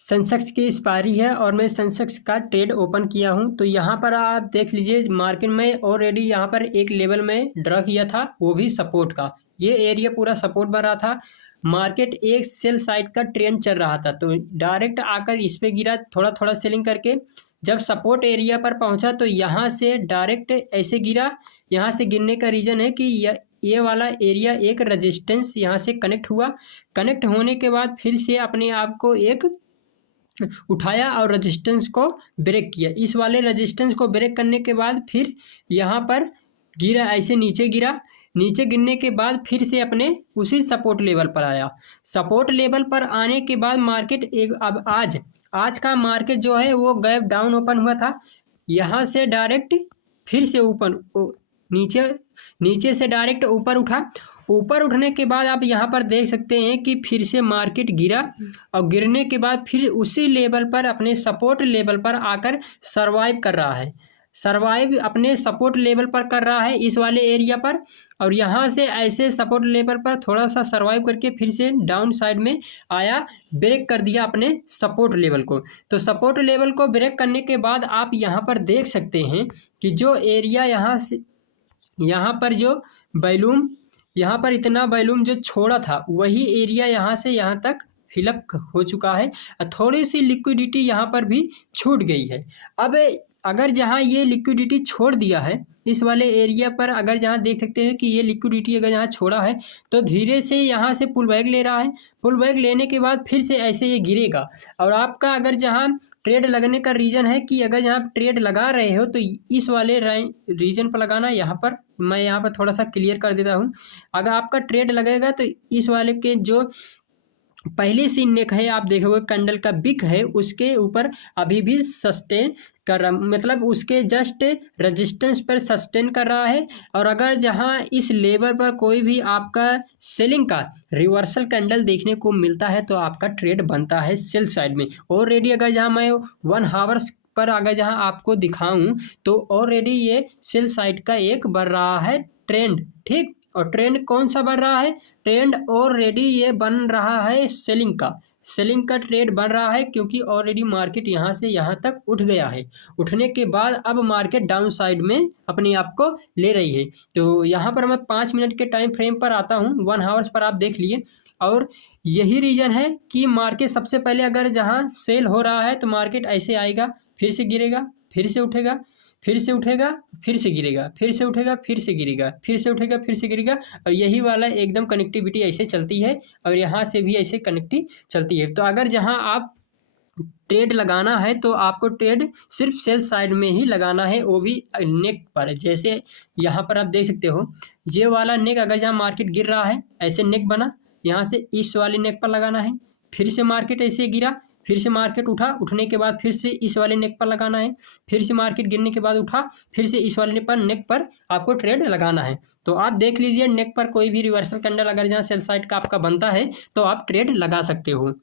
Sensex की expiry है और मैं सेंसेक्स का ट्रेड ओपन किया हूं। तो यहां पर आप देख लीजिए मार्केट में ऑलरेडी यहां पर एक लेवल में ड्रा किया था, वो भी सपोर्ट का। ये एरिया पूरा सपोर्ट बन रहा था। मार्केट एक सेल साइड का ट्रेंड चल रहा था, तो डायरेक्ट आकर इस पे गिरा, थोड़ा थोड़ा सेलिंग करके जब सपोर्ट एरिया पर पहुंचा तो यहाँ से डायरेक्ट ऐसे गिरा। यहाँ से गिरने का रीज़न है कि ये वाला एरिया एक रेजिस्टेंस यहाँ से कनेक्ट हुआ। कनेक्ट होने के बाद फिर से अपने आप को एक उठाया और रेजिस्टेंस को ब्रेक किया। इस वाले रेजिस्टेंस को ब्रेक करने के बाद फिर यहाँ पर गिरा, ऐसे नीचे गिरा। नीचे गिरने के बाद फिर से अपने उसी सपोर्ट लेवल पर आया। सपोर्ट लेवल पर आने के बाद मार्केट एक अब आज का मार्केट जो है वो गैप डाउन ओपन हुआ था। यहाँ से डायरेक्ट फिर से ऊपर नीचे से डायरेक्ट ऊपर उठा। ऊपर उठने के बाद आप यहाँ पर देख सकते हैं कि फिर से मार्केट गिरा और गिरने के बाद फिर उसी लेवल पर अपने सपोर्ट लेवल पर आकर सरवाइव कर रहा है। सरवाइव अपने सपोर्ट लेवल पर कर रहा है इस वाले एरिया पर, और यहाँ से ऐसे सपोर्ट लेवल पर थोड़ा सा सरवाइव करके फिर से डाउन साइड में आया, ब्रेक कर दिया अपने सपोर्ट लेवल को। तो सपोर्ट लेवल को ब्रेक करने के बाद आप यहाँ पर देख सकते हैं कि जो एरिया यहाँ पर जो वॉल्यूम यहाँ पर इतना वॉल्यूम जो छोड़ा था वही एरिया यहाँ से यहाँ तक फिलअप हो चुका है। थोड़ी सी लिक्विडिटी यहाँ पर भी छूट गई है। अब अगर जहाँ ये लिक्विडिटी छोड़ दिया है इस वाले एरिया पर, अगर जहाँ देख सकते हैं कि ये लिक्विडिटी अगर यहाँ छोड़ा है तो धीरे से यहाँ से पुल बैक ले रहा है। पुल बैक लेने के बाद फिर से ऐसे ये गिरेगा। और आपका अगर जहाँ ट्रेड लगने का रीज़न है कि अगर यहाँ ट्रेड लगा रहे हो तो इस वाले रीजन पर लगाना। यहाँ पर मैं यहाँ पर थोड़ा सा क्लियर कर देता हूँ। अगर आपका ट्रेड लगेगा तो इस वाले के जो पहले सी नेक है आप देखोगे कैंडल का बिक है उसके ऊपर अभी भी सस्टेन कर रहा, मतलब उसके जस्ट रेजिस्टेंस पर सस्टेन कर रहा है। और अगर जहां इस लेवल पर कोई भी आपका सेलिंग का रिवर्सल कैंडल देखने को मिलता है तो आपका ट्रेड बनता है सेल साइड में। ऑलरेडी अगर जहां मैं 1 आवर्स पर अगर जहां आपको दिखाऊं तो ऑलरेडी ये सेल साइड का एक बढ़ रहा है ट्रेंड, ठीक। और ट्रेंड कौन सा बन रहा है? ट्रेंड ऑलरेडी ये बन रहा है सेलिंग का ट्रेड बन रहा है, क्योंकि ऑलरेडी मार्केट यहाँ से यहाँ तक उठ गया है। उठने के बाद अब मार्केट डाउन साइड में अपने आप को ले रही है। तो यहाँ पर मैं 5 मिनट के टाइम फ्रेम पर आता हूँ, 1 आवर्स पर आप देख लिए। और यही रीज़न है कि मार्केट सबसे पहले अगर जहाँ सेल हो रहा है तो मार्केट ऐसे आएगा, फिर से गिरेगा, फिर से उठेगा, फिर से उठेगा, फिर से गिरेगा, फिर से उठेगा, फिर से गिरेगा, फिर से उठेगा, फिर से गिरेगा। और यही वाला एकदम कनेक्टिविटी ऐसे चलती है और यहाँ से भी ऐसे कनेक्टिव चलती है। तो अगर जहाँ आप ट्रेड लगाना है तो आपको ट्रेड सिर्फ सेल साइड में ही लगाना है, वो भी नेक पर। जैसे यहाँ पर आप देख सकते हो ये वाला नेक, अगर जहाँ मार्केट गिर रहा है ऐसे नेक बना, यहाँ से इस वाले नेक पर लगाना है। फिर से मार्केट ऐसे गिरा, फिर से मार्केट उठा, उठने के बाद फिर से इस वाले नेक पर लगाना है। फिर से मार्केट गिरने के बाद उठा, फिर से इस वाले नेक पर आपको ट्रेड लगाना है। तो आप देख लीजिए नेक पर कोई भी रिवर्सल कैंडल अगर जहाँ सेल साइड का आपका बनता है तो आप ट्रेड लगा सकते हो।